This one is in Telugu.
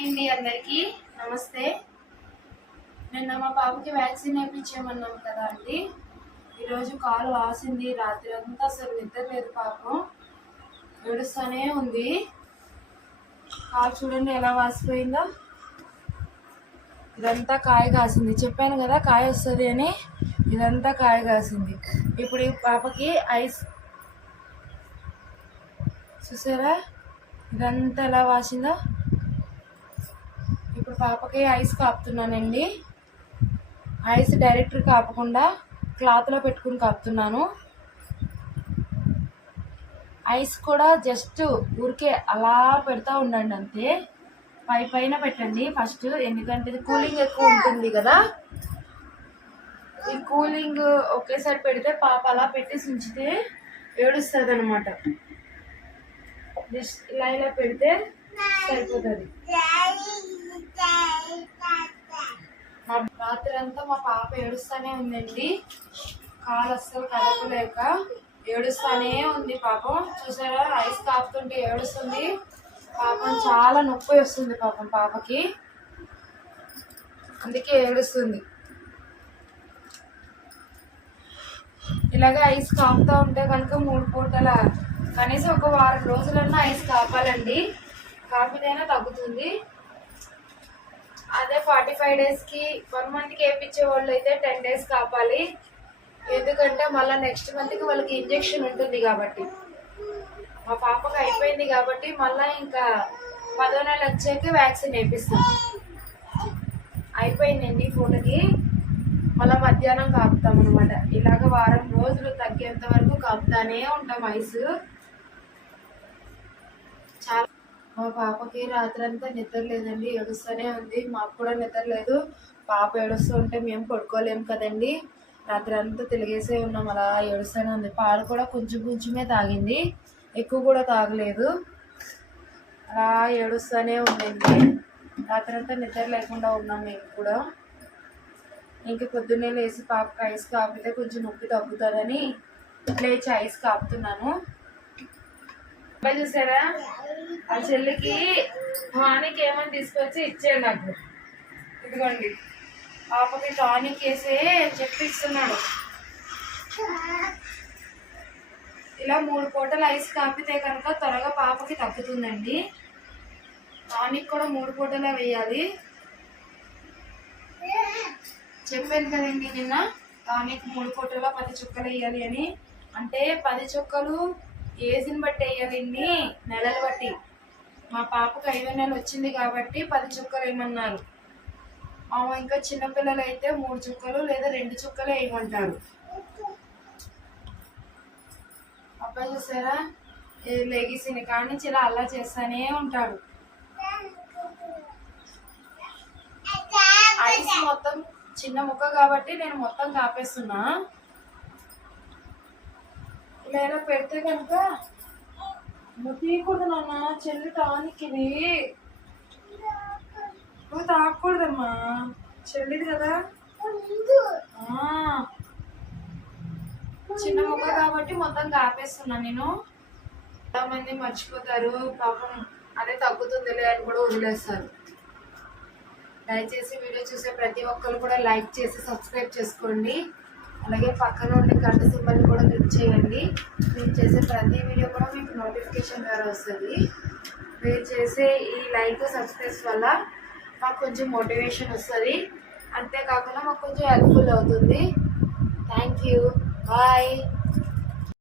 అండి అందరికీ నమస్తే. నిన్న మా పాపకి వ్యాక్సిన్ వేయించామన్నాం కదా అండి. ఈరోజు కాలు వాసింది. రాత్రి అంతా అసలు నిద్ర లేదు. పాపం ఏడుస్తూనే ఉంది. కాలు చూడండి ఎలా వాసిపోయిందో. ఇదంతా కాయ కాసింది. చెప్పాను కదా కాయ వస్తుంది అని. ఇదంతా కాయ కాసింది. ఇప్పుడు ఈ పాపకి ఐస్ చూసారా ఇదంతా ఎలా వాసిందో. ఇప్పుడు పాపకి ఐస్ కాపుతున్నానండి. ఐస్ డైరెక్ట్ కాపకుండా క్లాత్లో పెట్టుకుని కాపుతున్నాను. ఐస్ కూడా జస్ట్ ఊరికే అలా పెడతా ఉండండి అంతే. పైన పెట్టండి ఫస్ట్, ఎందుకంటే ఇది కూలింగ్ ఎక్కువ ఉంటుంది కదా. ఈ కూలింగ్ ఒకేసారి పెడితే పాప అలా పెట్టేసి ఉంచితే ఏడుస్తుంది అనమాట. జస్ట్ ఇలా ఇలా పెడితే సరిపోతుంది. రాత్రి అంతా మా పాప ఏడుస్తూనే ఉందండి. కాలు అస్సలు కదపలేక ఏడుస్తూనే ఉంది పాపం. చూసారా ఐస్ కాపుతుంటే ఏడుస్తుంది. పాపం చాలా నొప్పి వస్తుంది పాపం పాపకి, అందుకే ఏడుస్తుంది. ఇలాగే ఐస్ కాపుతూ ఉంటే కనుక 3 పూటల కనీసం ఒక వారం రోజులన్నా ఐస్ కాపాలండి. కాపితేనే తగ్గుతుంది. అదే 45 డేస్కి 1 మంత్కి వేయించే వాళ్ళు అయితే 10 డేస్ కాపాలి. ఎందుకంటే మళ్ళీ నెక్స్ట్ మంత్కి వాళ్ళకి ఇంజెక్షన్ ఉంటుంది కాబట్టి. మా పాపకి అయిపోయింది కాబట్టి మళ్ళీ ఇంకా 10వ నెల వచ్చాక వ్యాక్సిన్ వేపిస్తాం. అయిపోయిందండి పూటకి. మళ్ళీ మధ్యాహ్నం కాపుతాం అనమాట. ఇలాగ వారం రోజులు తగ్గేంత వరకు కాపుతానే ఉంటాం ఐస్. చాలా మా పాపకి రాత్రి అంతా నిద్ర లేదండి, ఏడుస్తూనే ఉంది. మాకు కూడా నిద్ర లేదు. పాప ఏడుస్తూ ఉంటే మేము పడుకోలేము కదండి. రాత్రి అంతా తిరిగేసే ఉన్నాం, అలా ఏడుస్తూనే ఉంది. పాలు కూడా కొంచెం కొంచెమే తాగింది, ఎక్కువ కూడా తాగలేదు. అలా ఏడుస్తూనే ఉందండి. రాత్రి అంతా నిద్ర లేకుండా ఉన్నాం మేము కూడా. ఇంక పొద్దున్నే లేచి పాపకి ఐస్ కాపితే కొంచెం నొప్పి తగ్గుతుందని లేచి ఐస్ కాపుతున్నాను. చూసారా ఆ చెల్లికి టానిక్ ఏమని తీసుకొచ్చి ఇచ్చాడు నాకు. ఇదిగోండి పాపకి టానిక్ వేసే చెప్పిస్తున్నాడు. ఇలా 3 పూటలు ఐస్ కాపితే కనుక త్వరగా పాపకి తగ్గుతుందండి. టానిక్ కూడా 3 పూటలే వేయాలి. చెప్పాను కదండి నిన్న టానిక్ 3 పూటలో 10 చుక్కలు వేయాలి అని. అంటే 10 చుక్కలు ఏజ్ని బట్టి వేయాలండి, నెలలు బట్టి. మా పాపకు 5వ నెల వచ్చింది కాబట్టి 10 చుక్కలు వేయమన్నారు. ఇంకా చిన్నపిల్లలు అయితే 3 చుక్కలు లేదా 2 చుక్కలు వేయమంటారు. అబ్బాయి చూసారా లెగిసిన కాడి నుంచి ఇలా అలా చేస్తానే ఉంటాడు. ఐస్ మొత్తం చిన్న ముక్క కాబట్టి నేను మొత్తం కాపేస్తున్నా. ఇలా పెడితే కనుక తీయకూడదు నాన్న. చెల్లి టానిక్ ఇది నువ్వు తాగకూడదమ్మా, చెల్లిది కదా. చిన్న ముక్క కాబట్టి మొత్తం కాపేస్తున్నా నేను. చాలా మంది మర్చిపోతారు పాపం, అదే తగ్గుతుందిలే అని కూడా వదిలేస్తారు. దయచేసి వీడియో చూసే ప్రతి ఒక్కరు కూడా లైక్ చేసి సబ్స్క్రైబ్ చేసుకోండి. అలాగే పక్కన ఉండే గంట సింబల్ని కూడా క్లిక్ చేయండి. మేము చేసే ప్రతి వీడియో కూడా మీకు నోటిఫికేషన్ ద్వారా వస్తుంది. మీరు చేసే ఈ లైక్ సబ్స్క్రైబ్స్ వల్ల మాకు కొంచెం మోటివేషన్ వస్తుంది. అంతేకాకుండా మాకు కొంచెం హెల్ప్ఫుల్ అవుతుంది. Thank you. బాయ్.